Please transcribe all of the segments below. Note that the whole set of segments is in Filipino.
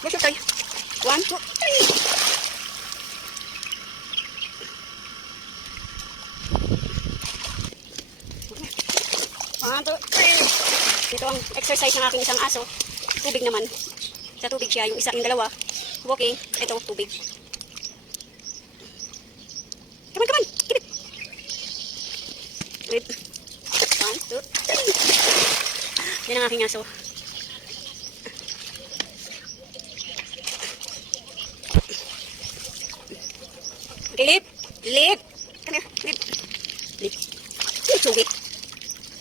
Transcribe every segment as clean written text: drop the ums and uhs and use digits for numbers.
Let's try. 1, 2, 3. Ito ang exercise ng aking isang aso. Tubig naman. Sa tubig siya. Yung isa, yung dalawa. Walking. Ito, tubig. Come on, come on. Keep it. Wait. 1, 2, 3. Yan ang aking aso. Okay, lip. Lip. Come here. Lip. Lip. Tubig.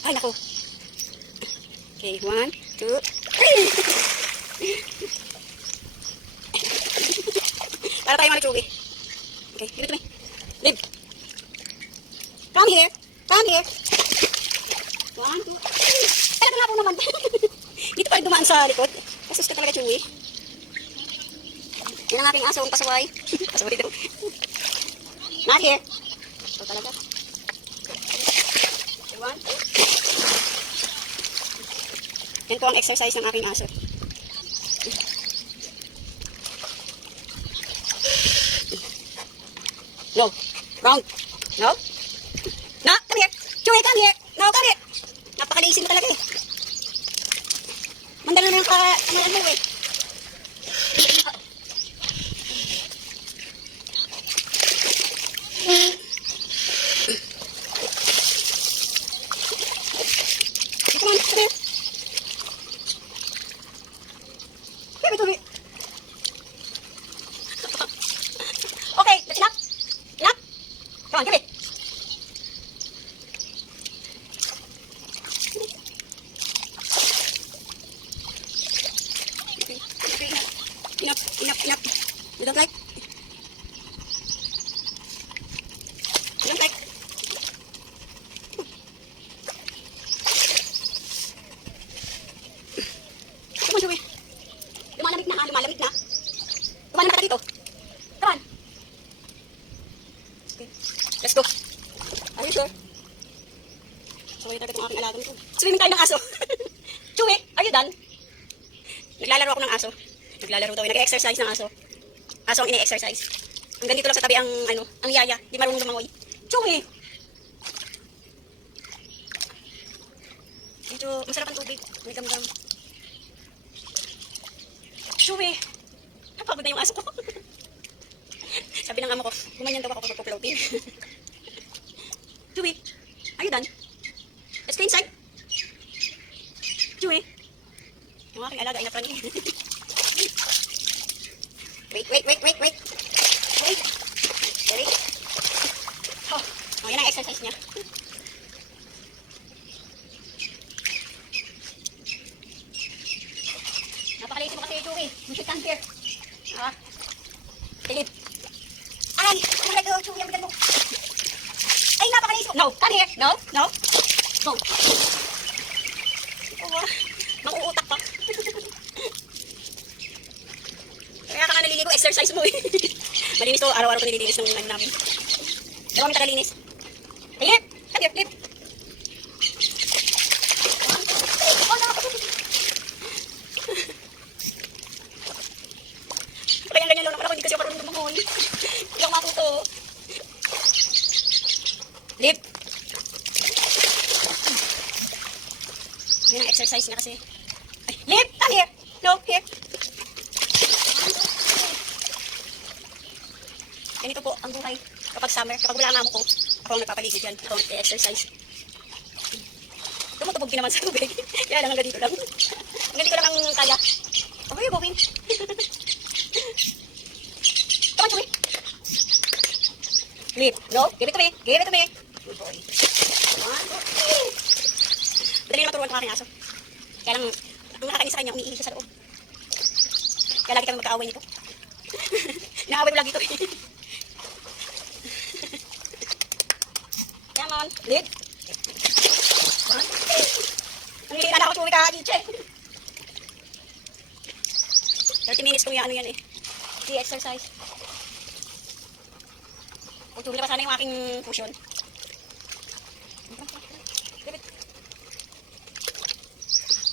Ay, nako. Okay, 1, 2, 3. Para tayo malitsugi. Okay, give it to me. Lip. Come here. Come here. 1, 2, 3. Talaga nga po naman. Dito pa rin dumaan sa likod. Kasus ka talaga, Chewy. Yan ang aking aso, ang pasaway. Pasaway daw. Not here. Ito talaga. 1, 2. Yan po ang exercise ng aking aso. No. Wrong. No. No, come here. Chewy, come here. No, come here. Napakalisin mo talaga eh. Mandala na yung kamayan mo eh. Come on, come here. Okay, that's enough. Enough. Come on, give it. Enough. You don't like? You don't like? Come on, Chewy. Lumalamig na ha, lumalamig na. Lumalamig ka dito. Come on. Okay. Let's go. Are you sure? So, yun talaga itong aking alagang ito. Swimming tayo ng aso. Chewy, are you done? Naglalaro ako ng aso. Naglalaro daw. Nag-exercise ng aso. Aso ang ini-exercise. Hanggang dito lang sa tabi ang, ang yaya. Di marunong lumangoy. Chewy! Medyo masarap ang tubig. May gamgam. Chewy! Napagod na yung aso ko. Sabi ng amo ko, gumanyan daw ako kapag floating. Chewy, are you done? Let's go inside. Chewy. Yung aking alaga ay naprani. Wait. Wait. Ready? Oh, yan ang exercise niya. Napakaliit mo kasi, Chewy. You should come here. Tilip. Ay, wala ko, Chewy, ang bigat mo. Ay, napakaliit mo. No, come here. No. Go. Oh, nang-uutak pa. Kaya ka nga naliligo, exercise mo eh. Malinis to, araw-araw ko nililinis ng ano namin. Diba kami tagalinis? Hey, Lip! Come here, Lip! Oh, no! Ganyan lang naman ako, hindi kasi ako marunong lumangoy. Hindi ako matuto. Lip! Yan ang exercise niya kasi. Ay, Lip! Come here! No, here! Ganito po ang buhay kapag summer, kapag wala ang amo ko, ako ang nagpapaligid yan. Ito, i-exercise. Tumutubog din naman sa tubig. Kaya lang hanggang dito lang. Hanggang dito lang ang kaya. Oh, where are you going? Come on, Chewy. Lip, no? Give it to me. Give it to me. Good boy. 1, 2, 3. Madali naman turuan ng aking aso. Kaya lang, ang nakakainis sa kanya, umiihi siya sa loob. Kaya lagi kami magkaaway nito. Naaway mo lang dito. Come on, Lip. 1, 2, 3. Nanghihina na ako, Chewy, ka-agitche. 30 minutes kung yan eh. The exercise. Kung tumila pa sana yung aking cushion.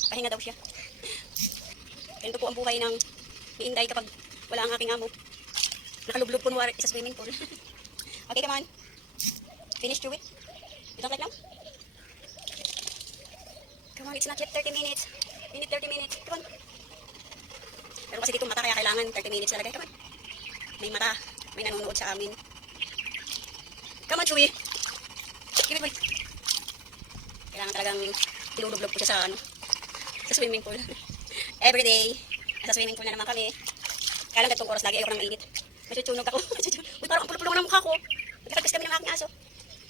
Pahinga daw siya. Ganito po ang buhay ng Iinday kapag wala ang aking amo. Nakalublog po nuwari sa swimming pool. Okay, come on. Finish, Chewy. You don't like now? Come on, it's not yet 30 minutes. We need 30 minutes. Come on. Pero kasi dito mata kaya kailangan 30 minutes talaga. Come on. May mata. May nanonood sa amin. Come on, Chewy. Give it, boy. Kailangan talagang tinulublog po siya sa, sa swimming pool. Everyday. Sa swimming pool na naman kami. Kaya lang gatong oras lagi. Ayoko nang mainit. Masutunog ako. Uy, parang ang pula-pula ng mukha ko. Naglakad kasi kami ng aking aso.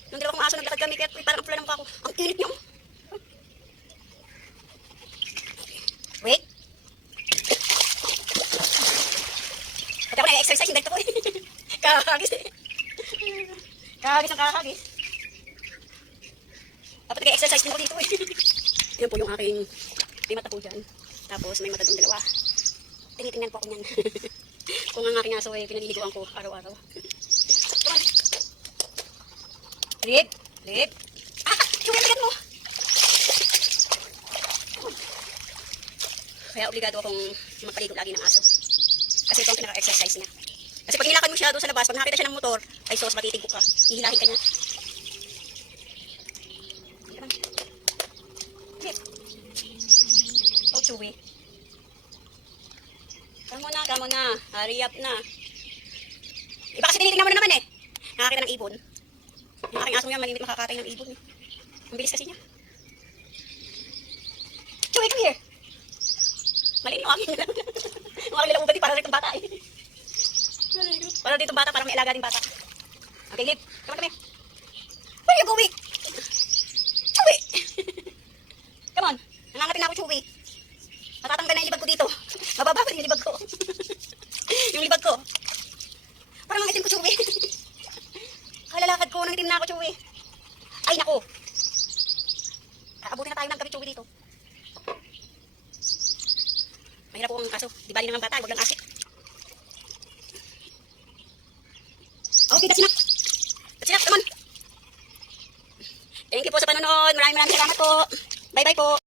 Nung dalawa kong aso, naglakad kami. Kaya parang ang pula ng mukha ko. Ang init niyo. Wait. Pati ako nag-exercise. Hindi ito ko eh. Kakagis eh. Kakagis ang kakagis. Dapat nag-exercise din ako dito eh. Yan po yung aking may mata po dyan. Tapos may mata doon dalawa. Tinitingnan po ako niyan. Kung ang aking aso ay pinaliliguan ko araw-araw. Come on. Lip. Lip. Ah! Yung bigat mo! Kaya obligado akong magpaligo lagi ng aso. Kasi ito ang pinaka-exercise niya. Kasi pag nilakan mo siya doon sa labas, pag nakita siya ng motor, ay sos, matitigbo ka. Hihilahin ka niya. Lip. Oh, Chewy. Come on na. Hurry up na. Iba kasi tinitingnan mo na naman eh. Nakakita ng ibon. Yung aking aso niya, malimit makakatay ng ibon eh. Ang bilis kasi niya. Chewy, come here. Maliit yung aking lalauban din para rin itong bata eh. Para dito bata, parang may alaga din bata. Okay, Lip. Come on, come here. Where are you going? Chewy! Come on. Nangangatin na ako, Chewy. Natatanggal na yung libag ko dito. Mababa pa rin yung libag ko. Yung libag ko. Parang ang itim ko, Chewy. Kalalakad ko, nangitim na ako, Chewy. Ay, naku. Aabutin na tayo ng gabi, Chewy, dito. Mahirap po ang kaso. Di bali naman bata, huwag lang asik. Okay, that's enough. That's enough, come on. Thank you po sa panonood. Maraming salamat po. Bye-bye po.